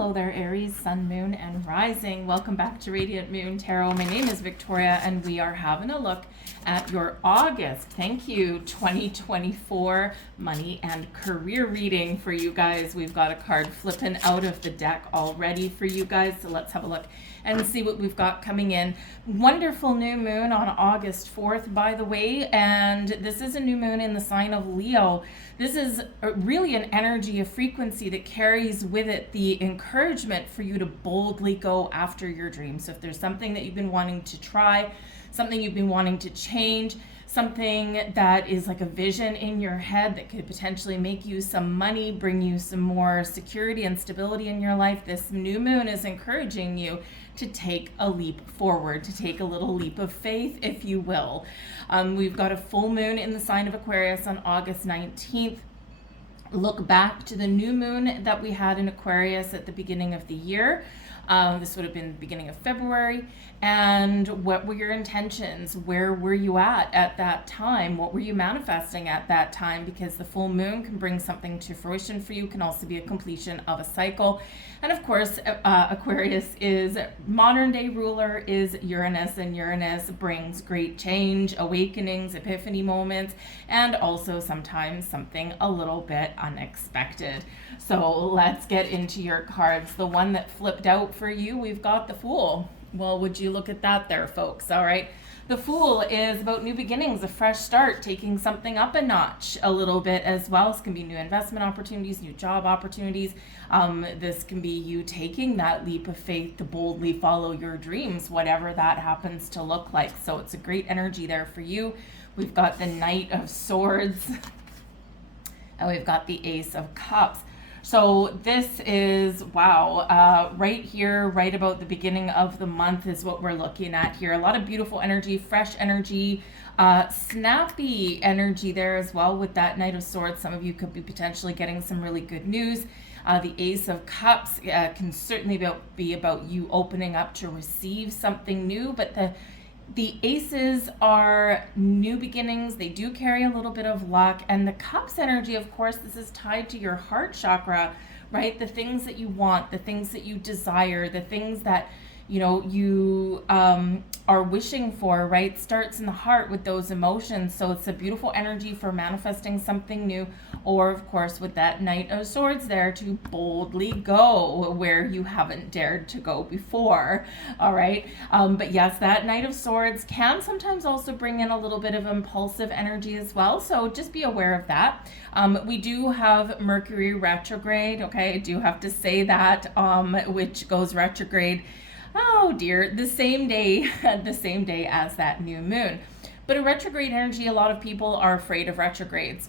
Hello there, Aries, Sun, Moon, and Rising. Welcome back to Radiant Moon Tarot. My name is Victoria, and we are having a look at your August, 2024 money and career reading for you guys. We've got a card flipping out of the deck already for you guys, so let's have a look and see what we've got coming in. Wonderful new moon on August 4th, by the way, and this is a new moon in the sign of Leo. This is really an energy, a frequency that carries with it the encouragement for you to boldly go after your dreams. So if there's something that you've been wanting to try, something you've been wanting to change, something that is like a vision in your head that could potentially make you some money, bring you some more security and stability in your life, this new moon is encouraging you to take a leap forward, to take a little leap of faith, if you will. We've got a full moon in the sign of Aquarius on August 19th. Look back to the new moon that we had in Aquarius at the beginning of the year. This would have been the beginning of February. And what were your intentions? Where were you at that time? What were you manifesting at that time? Because the full moon can bring something to fruition for you, can also be a completion of a cycle. And of course, Aquarius is modern day ruler is Uranus, and Uranus brings great change, awakenings, epiphany moments, and also sometimes something a little bit unexpected. So let's get into your cards. The one that flipped out for you, we've got the Fool. Well, would you look at that there, folks? All right. The Fool is about new beginnings, a fresh start, taking something up a notch a little bit as well. This can be new investment opportunities, new job opportunities. This can be you taking that leap of faith to boldly follow your dreams, whatever that happens to look like. So it's a great energy there for you. We've got the Knight of Swords, and we've got the Ace of Cups. So this is, wow, right here, right about the beginning of the month is what we're looking at here. A lot of beautiful energy, fresh energy, snappy energy there as well with that Knight of Swords. Some of you could be potentially getting some really good news. The Ace of Cups can certainly be about you opening up to receive something new, but the aces are new beginnings. They do carry a little bit of luck. And the Cups energy, of course, this is tied to your heart chakra, right? The things that you want, the things that you desire, the things that, you are wishing for, right? Starts in the heart with those emotions. So it's a beautiful energy for manifesting something new, or of course with that Knight of Swords there to boldly go where you haven't dared to go before. All right. But yes, that Knight of Swords can sometimes also bring in a little bit of impulsive energy as well. So just be aware of that. We do have Mercury retrograde. Okay. I do have to say that, which goes retrograde, oh dear, the same day as that new moon. But a retrograde energy, a lot of people are afraid of retrogrades,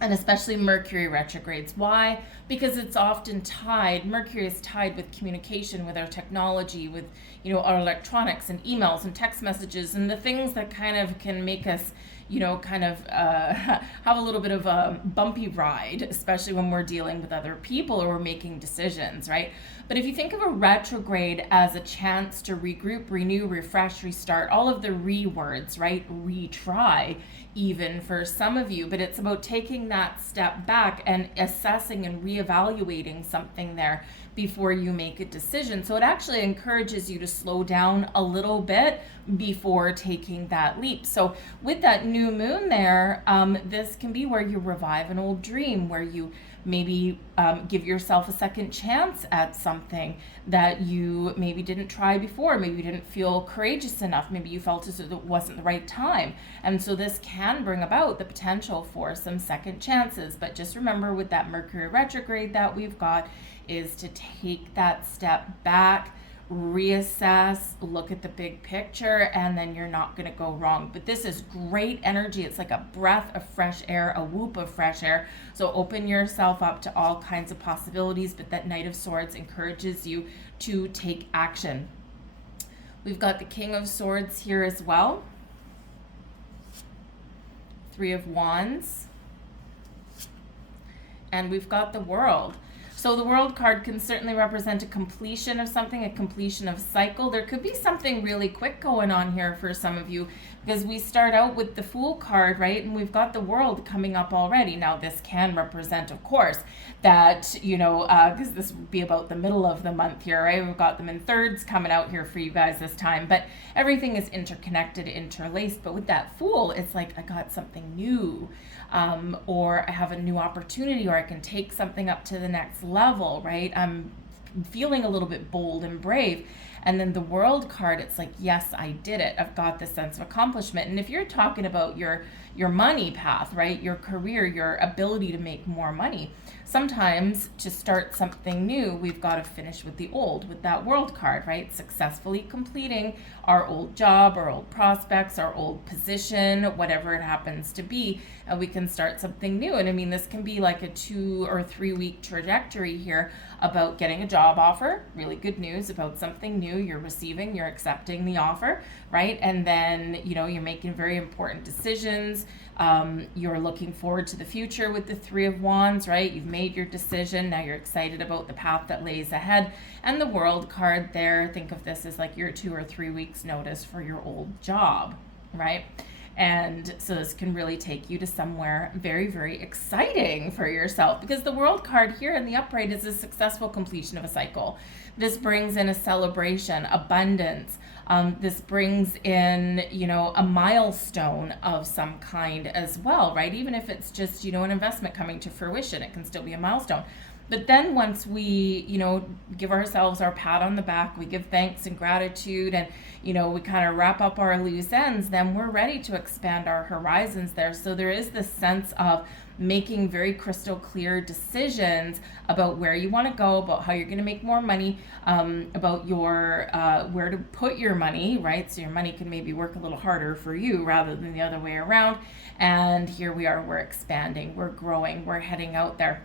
and especially Mercury retrogrades. Why? Because it's often tied, Mercury is tied with communication, with our technology, with, our electronics and emails and text messages and the things that kind of can make us, have a little bit of a bumpy ride, especially when we're dealing with other people or we're making decisions, right? But if you think of a retrograde as a chance to regroup, renew, refresh, restart, all of the words, right? Retry, even for some of you, but it's about taking that step back and assessing and reevaluating something there before you make a decision. So it actually encourages you to slow down a little bit before taking that leap. So with that new moon there, this can be where you revive an old dream, where you maybe give yourself a second chance at something that you maybe didn't try before. Maybe you didn't feel courageous enough. Maybe you felt as if it wasn't the right time. And so this can bring about the potential for some second chances. But just remember, with that Mercury retrograde that we've got, is to take that step back, reassess, look at the big picture, and then you're not going to go wrong. But this is great energy. It's like a breath of fresh air, a whoop of fresh air. So open yourself up to all kinds of possibilities, but that Knight of Swords encourages you to take action. We've got the King of Swords here as well. Three of Wands. And we've got the World. So the World card can certainly represent a completion of something, a completion of cycle. There could be something really quick going on here for some of you, because we start out with the Fool card, right? And we've got the World coming up already. Now, this can represent, of course, that, because this would be about the middle of the month here, right? We've got them in thirds coming out here for you guys this time, but everything is interconnected, interlaced. But with that Fool, it's like I got something new, or I have a new opportunity, or I can take something up to the next level, right? I'm feeling a little bit bold and brave. And then the World card, it's like, yes, I did it. I've got this sense of accomplishment. And if you're talking about your money path, right, your career, your ability to make more money, sometimes to start something new, we've got to finish with the old, with that World card, right? Successfully completing our old job, our old prospects, our old position, whatever it happens to be, and we can start something new. And I mean, this can be like a 2 or 3 week trajectory here about getting a job offer, really good news about something new you're receiving, you're accepting the offer, right? And then, you're making very important decisions. You're looking forward to the future with the Three of Wands, right? You've made your decision. Now you're excited about the path that lays ahead. And the World card there, think of this as like your 2 or 3 weeks notice for your old job, right? And so this can really take you to somewhere very, very exciting for yourself, because the World card here in the upright is a successful completion of a cycle. This brings in a celebration, abundance. This brings in, a milestone of some kind as well, right? Even if it's just, an investment coming to fruition, it can still be a milestone. But then once we, give ourselves our pat on the back, we give thanks and gratitude, and, we kind of wrap up our loose ends, then we're ready to expand our horizons there. So there is this sense of making very crystal clear decisions about where you want to go, about how you're going to make more money, about your where to put your money, right? So your money can maybe work a little harder for you rather than the other way around. And here we are, we're expanding, we're growing, we're heading out there.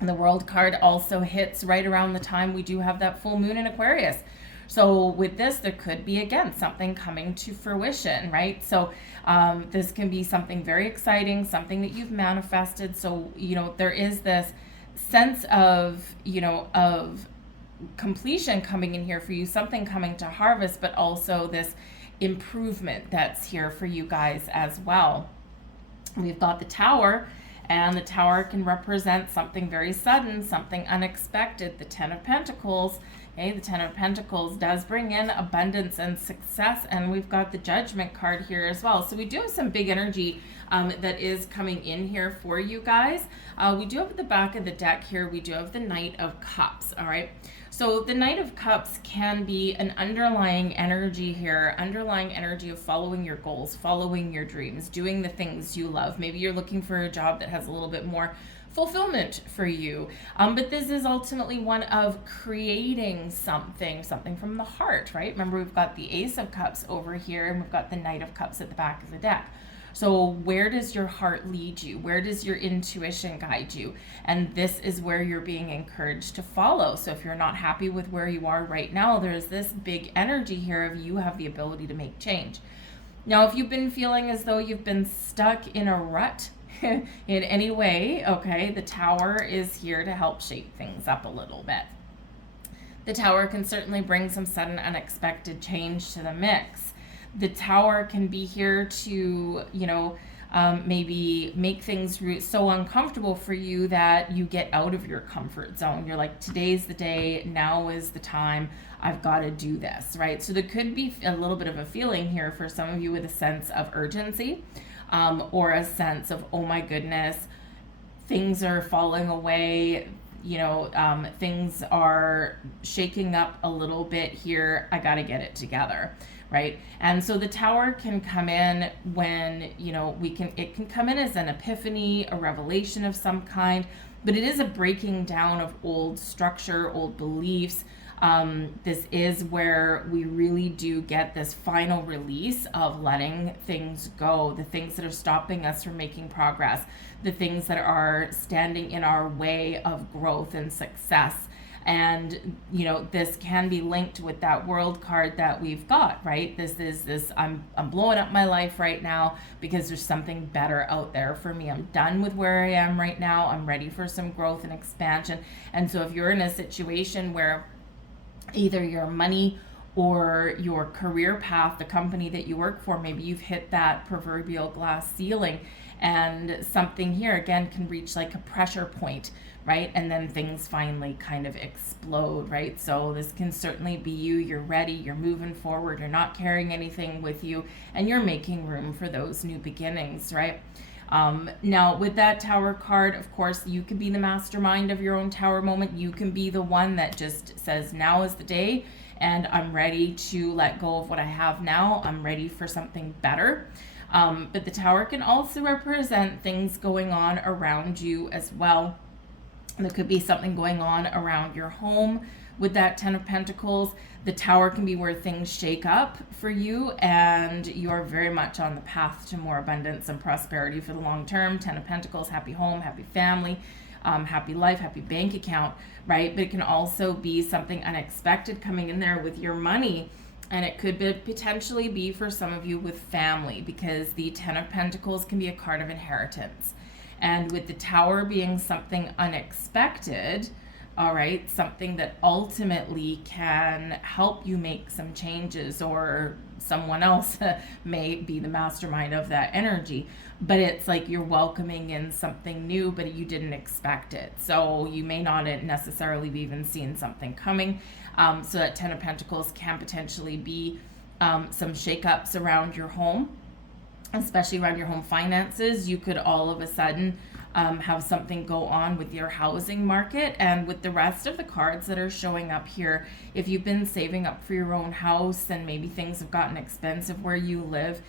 And the World card also hits right around the time we do have that full moon in Aquarius. So with this, there could be, again, something coming to fruition, right? So this can be something very exciting, something that you've manifested. So, there is this sense of, of completion coming in here for you, something coming to harvest, but also this improvement that's here for you guys as well. We've got the Tower. And the Tower can represent something very sudden, something unexpected. The Ten of Pentacles, okay, the Ten of Pentacles does bring in abundance and success. And we've got the Judgment card here as well. So we do have some big energy that is coming in here for you guys. We do have at the back of the deck here, we do have the Knight of Cups, all right? So the Knight of Cups can be an underlying energy here, underlying energy of following your goals, following your dreams, doing the things you love. Maybe you're looking for a job that has a little bit more fulfillment for you. But this is ultimately one of creating something from the heart, right? Remember, we've got the Ace of Cups over here, and we've got the Knight of Cups at the back of the deck. So where does your heart lead you? Where does your intuition guide you? And this is where you're being encouraged to follow. So if you're not happy with where you are right now, there's this big energy here of you have the ability to make change. Now, if you've been feeling as though you've been stuck in a rut in any way, okay, the Tower is here to help shape things up a little bit. The Tower can certainly bring some sudden unexpected change to the mix. The Tower can be here to, maybe make things so uncomfortable for you that you get out of your comfort zone. You're like, today's the day, now is the time, I've got to do this, right? So there could be a little bit of a feeling here for some of you with a sense of urgency, or a sense of, oh my goodness, things are falling away, things are shaking up a little bit here, I got to get it together. Right. And so the Tower can come in when, it can come in as an epiphany, a revelation of some kind, but it is a breaking down of old structure, old beliefs. This is where we really do get this final release of letting things go, the things that are stopping us from making progress, the things that are standing in our way of growth and success. And, this can be linked with that World card that we've got, right? This is I'm blowing up my life right now because there's something better out there for me. I'm done with where I am right now. I'm ready for some growth and expansion. And so if you're in a situation where either your money or your career path, the company that you work for, maybe you've hit that proverbial glass ceiling, and something here again can reach like a pressure point, right? And then things finally kind of explode, right? So this can certainly be you. You're ready, you're moving forward, you're not carrying anything with you, and you're making room for those new beginnings, right? Now with that Tower card, of course, you can be the mastermind of your own Tower moment. You can be the one that just says, now is the day, and I'm ready to let go of what I have now. I'm ready for something better. But the Tower can also represent things going on around you as well. There could be something going on around your home with that Ten of Pentacles. The Tower can be where things shake up for you, and you are very much on the path to more abundance and prosperity for the long term. Ten of Pentacles, happy home, happy family, happy life, happy bank account, right? But it can also be something unexpected coming in there with your money. And it could potentially be for some of you with family, because the Ten of Pentacles can be a card of inheritance. And with the Tower being something unexpected, all right, something that ultimately can help you make some changes, or someone else may be the mastermind of that energy. But it's like you're welcoming in something new, but you didn't expect it. So you may not necessarily be even seeing something coming. So that Ten of Pentacles can potentially be some shakeups around your home, especially around your home finances. You could all of a sudden have something go on with your housing market. And with the rest of the cards that are showing up here, if you've been saving up for your own house and maybe things have gotten expensive where you live,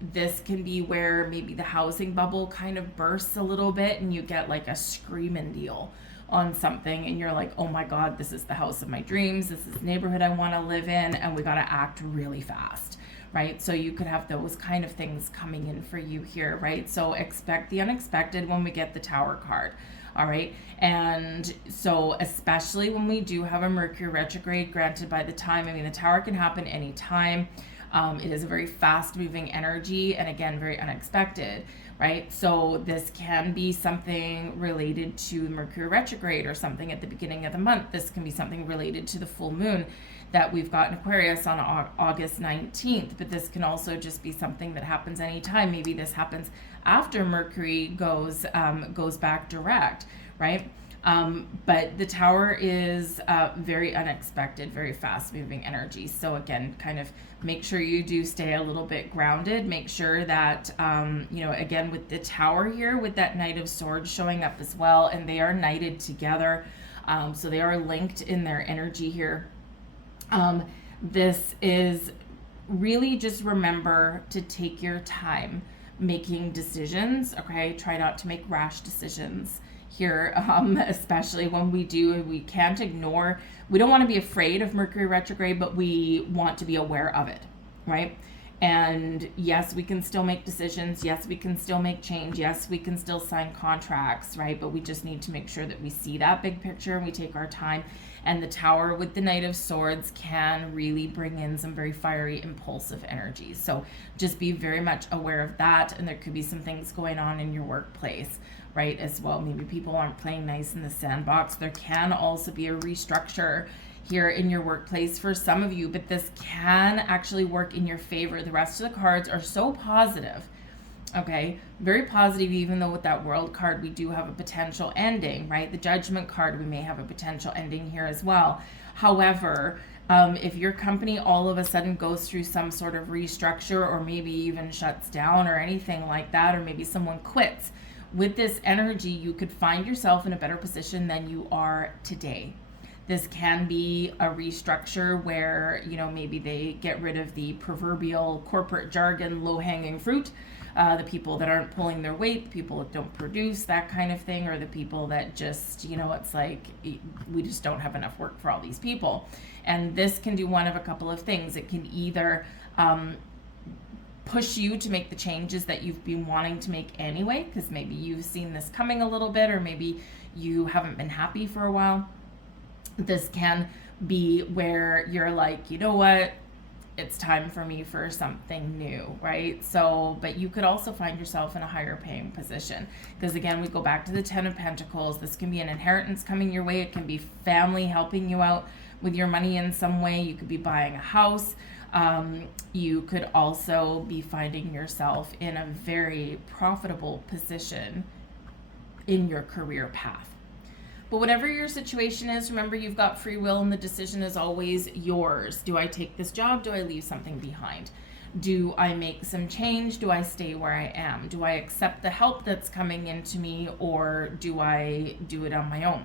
this can be where maybe the housing bubble kind of bursts a little bit and you get like a screaming deal on something, and you're like, oh my God, this is the house of my dreams, this is the neighborhood I want to live in, and we got to act really fast, right? So you could have those kind of things coming in for you here, right? So expect the unexpected when we get the Tower card. All right. And so especially when we do have a Mercury retrograde, granted by the time, I mean, the Tower can happen anytime. It is a very fast moving energy, and again, very unexpected, right? So this can be something related to Mercury retrograde, or something at the beginning of the month. This can be something related to the full moon that we've got in Aquarius on August 19th, but this can also just be something that happens anytime. Maybe this happens after Mercury goes back direct, right? But the Tower is very unexpected, very fast moving energy. So again, kind of make sure you do stay a little bit grounded. Make sure that, again, with the Tower here, with that Knight of Swords showing up as well, and they are knighted together. So they are linked in their energy here. This is really, just remember to take your time making decisions, okay? Try not to make rash decisions here, especially when we can't ignore, we don't want to be afraid of Mercury retrograde, but we want to be aware of it, right? And yes, we can still make decisions. Yes, we can still make change. Yes, we can still sign contracts, right? But we just need to make sure that we see that big picture and we take our time. And the Tower with the Knight of Swords can really bring in some very fiery, impulsive energies. So just be very much aware of that. And there could be some things going on in your workplace, right, as well. Maybe people aren't playing nice in the sandbox. There can also be a restructure here in your workplace for some of you, but this can actually work in your favor. The rest of the cards are so positive, okay, very positive, even though with that World card we do have a potential ending, right? The Judgment card, we may have a potential ending here as well. However, if your company all of a sudden goes through some sort of restructure, or maybe even shuts down or anything like that, or maybe someone quits, with this energy, you could find yourself in a better position than you are today. This can be a restructure where, maybe they get rid of the proverbial corporate jargon, low-hanging fruit, the people that aren't pulling their weight, the people that don't produce, that kind of thing, or the people that just, it's like, we just don't have enough work for all these people. And this can do one of a couple of things. It can either push you to make the changes that you've been wanting to make anyway, because maybe you've seen this coming a little bit, or maybe you haven't been happy for a while. This can be where you're like, you know what, it's time for me for something new, right? So, but you could also find yourself in a higher paying position, because again, we go back to the 10 of Pentacles. This can be an inheritance coming your way. It can be family helping you out with your money in some way. You could be buying a house. You could also be finding yourself in a very profitable position in your career path. But whatever your situation is, remember, you've got free will and the decision is always yours. Do I take this job? Do I leave something behind? Do I make some change? Do I stay where I am? Do I accept the help that's coming into me, or do I do it on my own?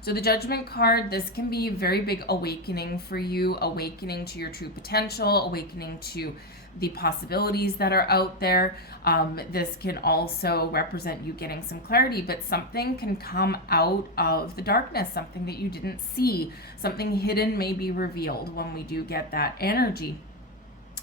So the Judgment card, this can be a very big awakening for you, awakening to your true potential, awakening to the possibilities that are out there. This can also represent you getting some clarity, but something can come out of the darkness, something that you didn't see, something hidden may be revealed when we do get that energy.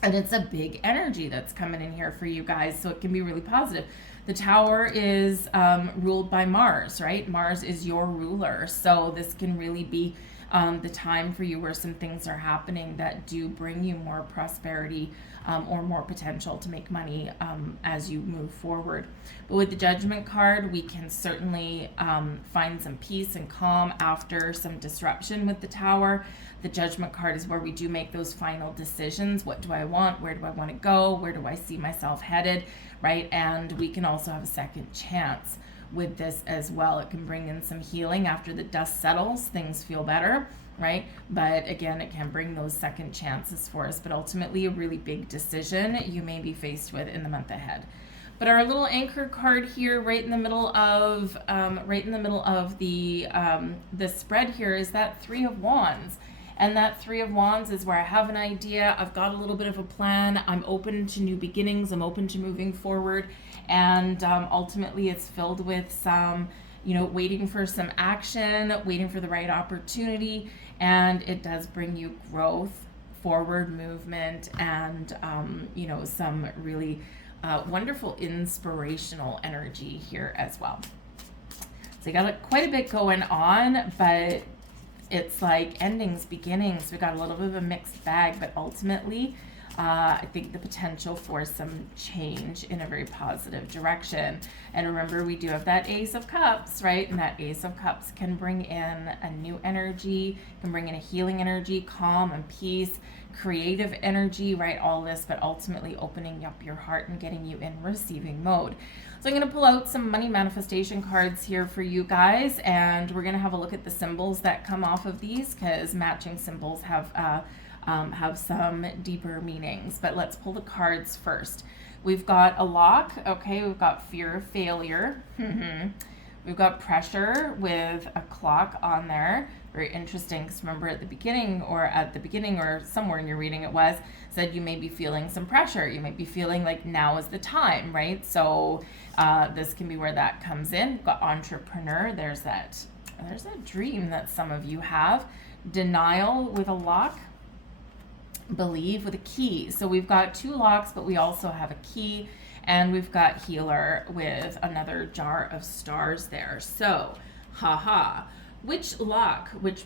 And it's a big energy that's coming in here for you guys, so it can be really positive. The Tower is ruled by Mars, right? Mars is your ruler, so this can really be the time for you where some things are happening that do bring you more prosperity or more potential to make money as you move forward. But with the Judgment card, we can certainly find some peace and calm after some disruption with the Tower. The Judgment card is where we do make those final decisions. What do I want? Where do I want to go? Where do I see myself headed, right? And we can also have a second chance with this as well. It can bring in some healing after the dust settles, things feel better, right? But again, it can bring those second chances for us, but ultimately a really big decision you may be faced with in the month ahead. But our little anchor card here, right in the middle of the spread here, is that Three of Wands. And that Three of Wands is where I have an idea, I've got a little bit of a plan, I'm open to new beginnings, I'm open to moving forward, and ultimately it's filled with some, waiting for some action, waiting for the right opportunity, and it does bring you growth, forward movement, and some really wonderful inspirational energy here as well. So you got quite a bit going on, but it's like endings, beginnings. We got a little bit of a mixed bag, but ultimately, I think the potential for some change in a very positive direction. And remember, we do have that Ace of Cups, right? And that Ace of Cups can bring in a new energy, can bring in a healing energy, calm and peace, creative energy, right? All this, but ultimately opening up your heart and getting you in receiving mode. So I'm going to pull out some money manifestation cards here for you guys, and we're going to have a look at the symbols that come off of these, because matching symbols have some deeper meanings. But let's pull the cards first. We've got a lock, okay, we've got fear of failure. We've got pressure with a clock on there. Very interesting, because remember at the beginning or somewhere in your reading it was, said you may be feeling some pressure. You may be feeling like now is the time, right? So this can be where that comes in. We've got entrepreneur. There's that dream that some of you have. Denial with a lock. Believe with a key. So we've got two locks, but we also have a key, and we've got healer with another jar of stars there. So, which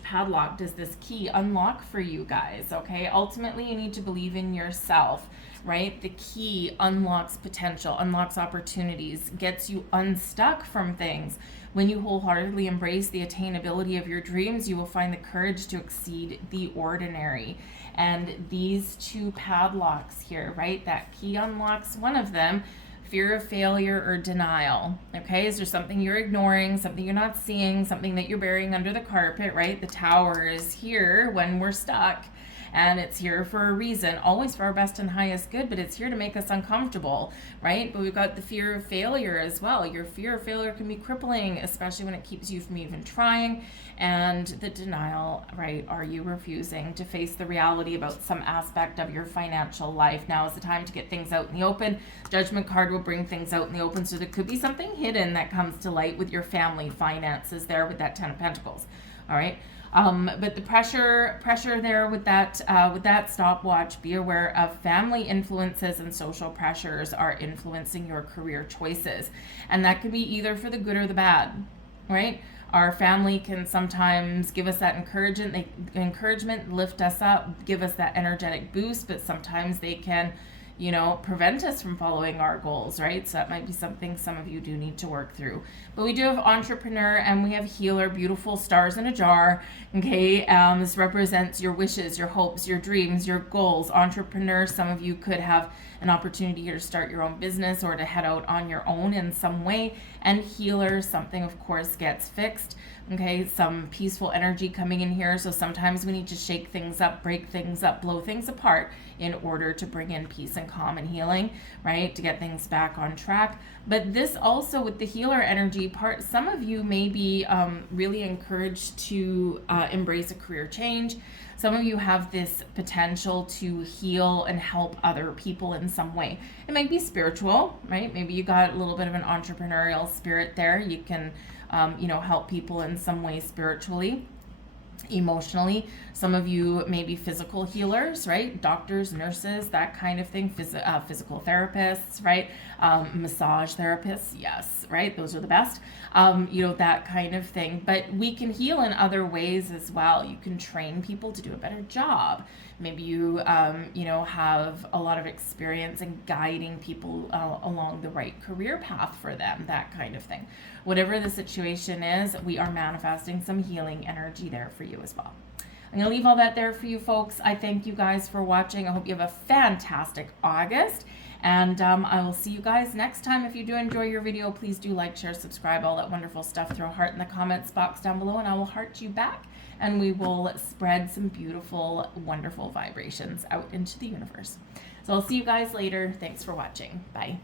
padlock does this key unlock for you guys? Okay, ultimately you need to believe in yourself, right? The key unlocks potential, unlocks opportunities, gets you unstuck from things. When you wholeheartedly embrace the attainability of your dreams, you will find the courage to exceed the ordinary. And these two padlocks here, right? That key unlocks one of them, fear of failure or denial. Okay, is there something you're ignoring, something you're not seeing, something that you're burying under the carpet, right? The Tower is here when we're stuck, and it's here for a reason, always for our best and highest good, but it's here to make us uncomfortable, right? But we've got the fear of failure as well. Your fear of failure can be crippling, especially when it keeps you from even trying. And the denial, right? Are you refusing to face the reality about some aspect of your financial life? Now is the time to get things out in the open. Judgment card will bring things out in the open, so there could be something hidden that comes to light with your family finances there with that 10 of Pentacles, all right? But the pressure there with that stopwatch, be aware of family influences and social pressures are influencing your career choices. And that could be either for the good or the bad, right? Our family can sometimes give us that encouragement, lift us up, give us that energetic boost, but sometimes they can, you know, prevent us from following our goals, right? So that might be something some of you do need to work through. But we do have entrepreneur and we have healer, beautiful stars in a jar. Okay, this represents your wishes, your hopes, your dreams, your goals. Entrepreneur, some of you could have an opportunity here to start your own business or to head out on your own in some way. And healer, something of course gets fixed. Okay, some peaceful energy coming in here. So sometimes we need to shake things up, break things up, blow things apart in order to bring in peace and calm and healing, right? To get things back on track. But this also with the healer energy part, some of you may be really encouraged to embrace a career change. Some of you have this potential to heal and help other people in some way. It might be spiritual, right? Maybe you got a little bit of an entrepreneurial spirit there. You can, you know, help people in some way spiritually, emotionally. Some of you may be physical healers, right? Doctors, nurses, that kind of thing. Physical therapists, right? Massage therapists, yes, right? Those are the best. You know, that kind of thing. But we can heal in other ways as well. You can train people to do a better job. Maybe you, you know, have a lot of experience in guiding people along the right career path for them, that kind of thing. Whatever the situation is, we are manifesting some healing energy there for you as well. I'm going to leave all that there for you folks. I thank you guys for watching. I hope you have a fantastic August. And I will see you guys next time. If you do enjoy your video, please do like, share, subscribe, all that wonderful stuff. Throw a heart in the comments box down below and I will heart you back. And we will spread some beautiful, wonderful vibrations out into the universe. So I'll see you guys later. Thanks for watching. Bye.